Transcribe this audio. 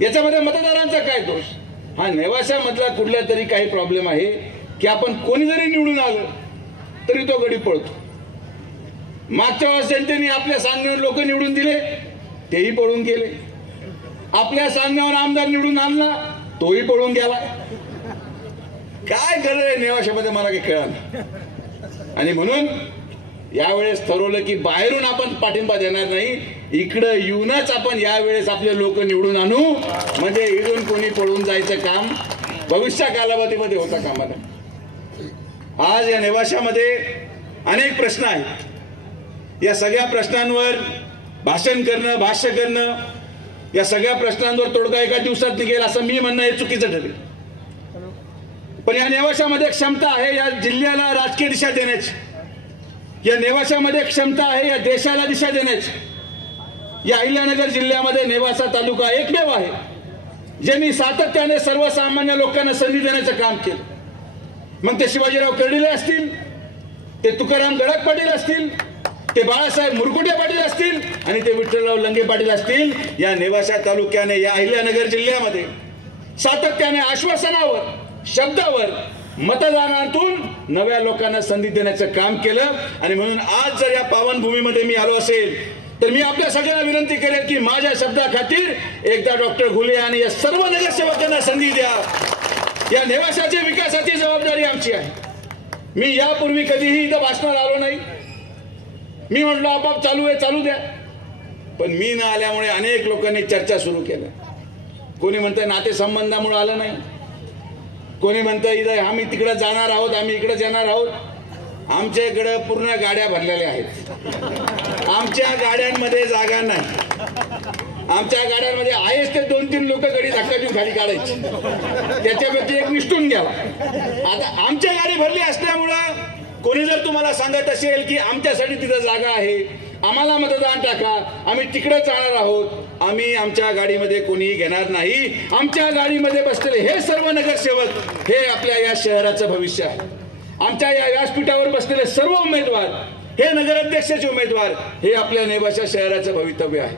याच्यामध्ये मतदारांचा काय दोष? हा नेवाशामधला कुठल्या तरी काही प्रॉब्लेम आहे की आपण कोणी जरी निवडून आलं तरी तो गडी पळतो. मागच्या वेळेस जनतेने आपल्या सांगण्यावर लोक निवडून दिले तेही पळून गेले. आपल्या सांगण्यावर आमदार निवडून आणला तोही पळून गेला. काय गरज आहे नेवाशामध्ये मला काही कळलं आणि म्हणून यावेळेस ठरवलं की बाहेरून आपण पाठिंबा देणार नाही इकडं येऊनच आपण यावेळेस आपले लोक निवडून आणू. म्हणजे इथून कोणी पळून जायचं काम भविष्य कालावधीमध्ये होता कामाला. आज या नेवाशामध्ये अनेक प्रश्न आहेत. या सगळ्या प्रश्नांवर भाषण करणं भाष्य करणं या सगळ्या प्रश्नांवर तोडगा एका दिवसात निघेल असं मी म्हणणं हे चुकीचं ठरेल. पण या नेवाशामध्ये क्षमता आहे या जिल्ह्याला राजकीय दिशा देण्याची. या नेवाशामध्ये क्षमता आहे या देशाला दिशा देण्याची. या अहिल्यानगर जिल्ह्यामध्ये नेवासा तालुका एकमेव आहे ज्यांनी सातत्याने सर्वसामान्य लोकांना संधी देण्याचं काम केलं. मग ते शिवाजीराव कर्डिले असतील ते तुकाराम गडक पाटील असतील ते बाळासाहेब मुरकुटे पाटील असतील आणि ते विठ्ठलराव लंगे पाटील असतील या नेवासा तालुक्याने या अहिल्यानगर जिल्ह्यामध्ये सातत्याने आश्वासनावर शब्दावर मतदानातून नव्या लोकांना संधी देण्याचं काम केलं. आणि म्हणून आज जर या पावनभूमीमध्ये मी आलो असेल तर मी आपल्या सगळ्यांना विनंती करेन की माझ्या शब्दाखातीर एकदा डॉक्टर घुले आणि या सर्व नगरसेवकांना संधी द्या. या नेवाशाच्या विकासाची जबाबदारी आमची आहे. मी यापूर्वी कधीही इथं भाषणाला आलो नाही. मी म्हटलो आपाप चालू आहे चालू द्या. पण मी न आल्यामुळे अनेक लोकांनी चर्चा सुरू केल्या. कोणी म्हणतंय नातेसंबंधामुळे आलं नाही. कोणी म्हणतं इथं आम्ही तिकडे जाणार आहोत आम्ही इकडे जाणार आहोत. आमच्या इकडं पूर्ण गाड्या भरलेल्या आहेत. आमच्या गाड्यांमध्ये जागा नाही. आमच्या गाड्यांमध्ये आहेच ते दोन तीन लोक गडी धक्का देऊन खाली काढायची त्याच्यापैकी एक निष्ठून घ्यावा. आता आमच्या गाडी भरली असल्यामुळं कोणी जर तुम्हाला सांगत असेल की आमच्यासाठी तिथं जागा आहे आम्हाला मतदान टाका आम्ही तिकडे जाणार आहोत आम्ही आमच्या गाडीमध्ये कोणीही घेणार नाही. आमच्या गाडीमध्ये बसलेले हे सर्व नगरसेवक हे आपल्या या शहराचं भविष्य आहे. आमच्या या व्यासपीठावर बसलेले सर्व उमेदवार हे नगराध्यक्षाचे उमेदवार हे आपल्या नेवाशा शहराचं भवितव्य आहे.